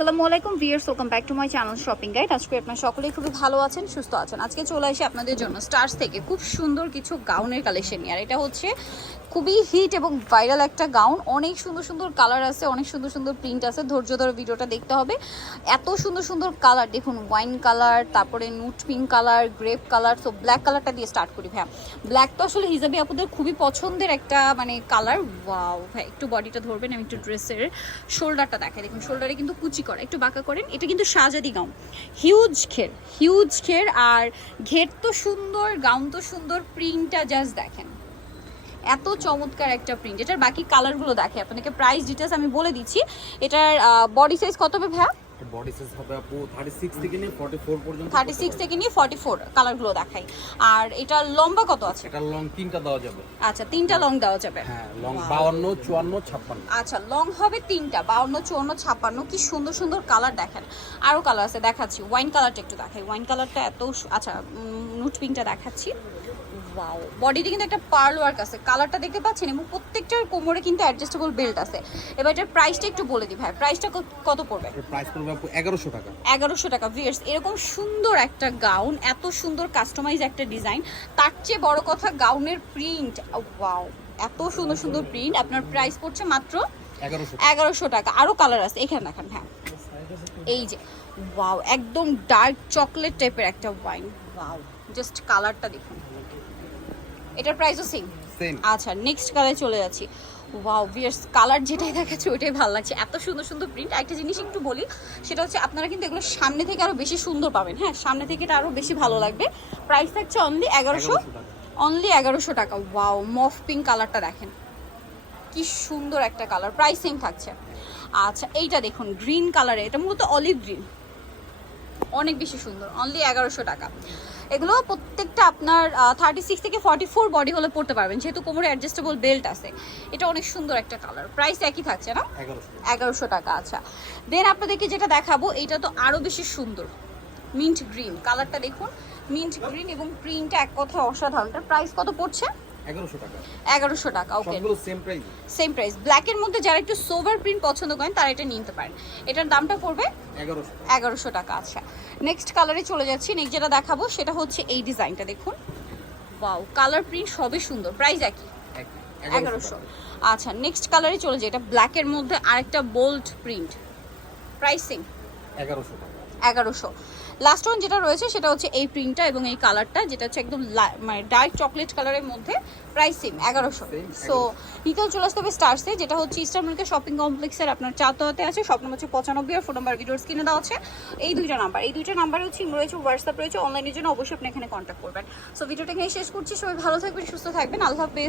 আসসালামু আলাইকুম viewers, welcome back to my channel shopping guide. আজকে আপনারা সকলেই খুবই ভালো আছেন, সুস্থ আছেন। আজকে চলে আসি আপনাদের জন্য স্টার্স থেকে খুব সুন্দর কিছু গাউনের কালেকশন নিয়ে। আর এটা হচ্ছে খুবই হিট এবং ভাইরাল একটা গাউন। অনেক সুন্দর সুন্দর কালার আছে, অনেক সুন্দর সুন্দর প্রিন্ট আছে। ধৈর্য ধরে ভিডিওটা দেখতে হবে। এত সুন্দর সুন্দর কালার দেখুন, ওয়াইন কালার, তারপরে nude pink colour, grape colour. So black কালারটা দিয়ে স্টার্ট করি ভাই। ব্ল্যাক তো আসলে হিজাবি আপুদের খুবই পছন্দের একটা কালার। ওয়াও ভাই, একটু বডিটা ধরবেন, আমি একটু ড্রেসের শোল্ডারটা দেখাই। দেখুন শোল্ডারে কিন্তু কুচি করা, একটু বাঁকা করেন। এটা কিন্তু শাহজাদি গাউন, হিউজ ঘের। আর ঘের তো সুন্দর, গাউন তো সুন্দর, প্রিন্টটা জাস্ট দেখেন, এত চমৎকার একটা প্রিন্ট। এটার বাকি কালারগুলো দেখে আপনাকে। প্রাইস ডিটেলস আমি বলে দিচ্ছি। এটার বডি সাইজ কত হবে ভাইয়া? বডি সাইজ হবে আপু 36 থেকে নিয়ে 44 পর্যন্ত। 36 থেকে নিয়ে 44 কালারগুলো দেখাই। আর এটা লম্বা কত আছে? এটা লং তিনটা দেওয়া যাবে। আচ্ছা, তিনটা লং দেওয়া যাবে। হ্যাঁ, লং 52 54 56। আচ্ছা, লং হবে তিনটা, 52 54 56। কি সুন্দর সুন্দর কালার দেখেন। আরো কালার আছে, দেখাচ্ছি। ওয়াইন কালারটা একটু দেখাই। ওয়াইন কালারটা এত আচ্ছা, নুট পিঙ্কটা দেখাচ্ছি। ওয়াও, বডিতে কিন্তু একটা পার্ল ওয়ার্ক আছে, কালারটা দেখতে পাচ্ছেন, এবং প্রত্যেকটার কোমরে কিন্তু অ্যাডজাস্টেবল বেল্ট আছে। এবার এটার প্রাইসটা একটু বলে দিই ভাই, প্রাইসটা কত পড়বে? এর প্রাইস পড়বে আপু 1100 টাকা। 1100 টাকা। ভিউয়ার্স, এরকম সুন্দর একটা গাউন, এত সুন্দর কাস্টমাইজ একটা ডিজাইন, তার চেয়ে বড় কথা গাউনের প্রিন্ট। ওয়াও, এত সুন্দর সুন্দর প্রিন্ট। আপনার প্রাইস পড়ছে মাত্র 1100 টাকা। আরো কালার আছে, এখানে দেখেন। হ্যাঁ, এই যে ওয়াও, একদম ডার্ক চকলেট টাইপের একটা ওয়াইন। ওয়াও, জাস্ট কালারটা দেখুন। এটার প্রাইসও সেম। আচ্ছা, নেক্সট কালারে চলে যাচ্ছি। ওয়াও ভিউয়ার্স, কালার যেটাই দেখাচ্ছে ওইটাই ভালো লাগছে, এত সুন্দর সুন্দর প্রিন্ট। একটা জিনিস একটু বলি, সেটা হচ্ছে আপনারা কিন্তু এগুলো সামনে থেকে আরো বেশি সুন্দর পাবেন। হ্যাঁ, সামনে থেকে এটা আরো বেশি ভালো লাগবে। প্রাইস থাকছে অনলি 1100 টাকা। ওয়াও, মফ পিঙ্ক কালারটা দেখেন, কি সুন্দর একটা কালার। প্রাইস সেম থাকছে। আচ্ছা, এইটা দেখুন গ্রিন কালারে, এটা মূলত অলিভ গ্রিন, অনেক বেশি সুন্দর। অনলি 1100 টাকা। এগুলো প্রত্যেকটা আপনার 36 থেকে 44 বডি হলে পড়তে পারবেন, যেহেতু কোমরে অ্যাডজাস্টেবল বেল্ট আছে। এটা অনেক সুন্দর একটা কালার। প্রাইস একই থাকছে না? 1100 টাকা। আচ্ছা, দেন আপনাদেরকে যেটা দেখাবো, এটা তো আরো বেশি সুন্দর। মিন্ট গ্রিন কালারটা দেখুন, মিন্ট গ্রিন, এবং প্রিন্টটা এক কথায় অসাধারণ। এটার প্রাইস কত পড়ছে? 1100 টাকা। 1100 টাকা। ওকে, সবগুলো সেম প্রাইস। Same price. ব্ল্যাকের মধ্যে যারা একটু সোভার প্রিন্ট পছন্দ করেন তারা এটা নিতে পারেন। এটার দামটা পড়বে 1100 টাকা। আচ্ছা, নেক্সট কালারে চলে যাচ্ছি। নেক্সট যেটা দেখাবো সেটা হচ্ছে এই ডিজাইনটা দেখুন। ওয়াও, কালার প্রিন্ট সবই সুন্দর। প্রাইস একই, 1100। আচ্ছা, নেক্সট কালারে চলে যায়। এটা ব্ল্যাকের মধ্যে আরেকটা বোল্ড প্রিন্ট। প্রাইসিং 1100 টাকা। 1100। লাস্ট ওয়ান যেটা রয়েছে সেটা হচ্ছে এই প্রিন্টটা এবং এই কালারটা, যেটা হচ্ছে একদম ডার্ক চকলেট কালারের মধ্যে। প্রাইসিং 1100। সো নিতেও চলে আসতে হবে স্টার্সে, যেটা হচ্ছে ইস্টার্ন মার্কেট শপিং কমপ্লেক্সের আপনার 4তলাতে আছে। শপ নম্বর হচ্ছে 95, আর ফোন নাম্বার ভিডিওর স্ক্রিনে দেওয়া আছে। এই দুইটা নাম্বার হচ্ছে ইমো রয়েছে, হোয়াটসঅ্যাপ রয়েছে। অনলাইনের জন্য অবশ্যই আপনি এখানে কন্ট্যাক্ট করবেন। সো ভিডিওটা এখানে শেষ করছি। সবাই ভালো থাকবেন, সুস্থ থাকবেন। আল্লাহ হাফেজ।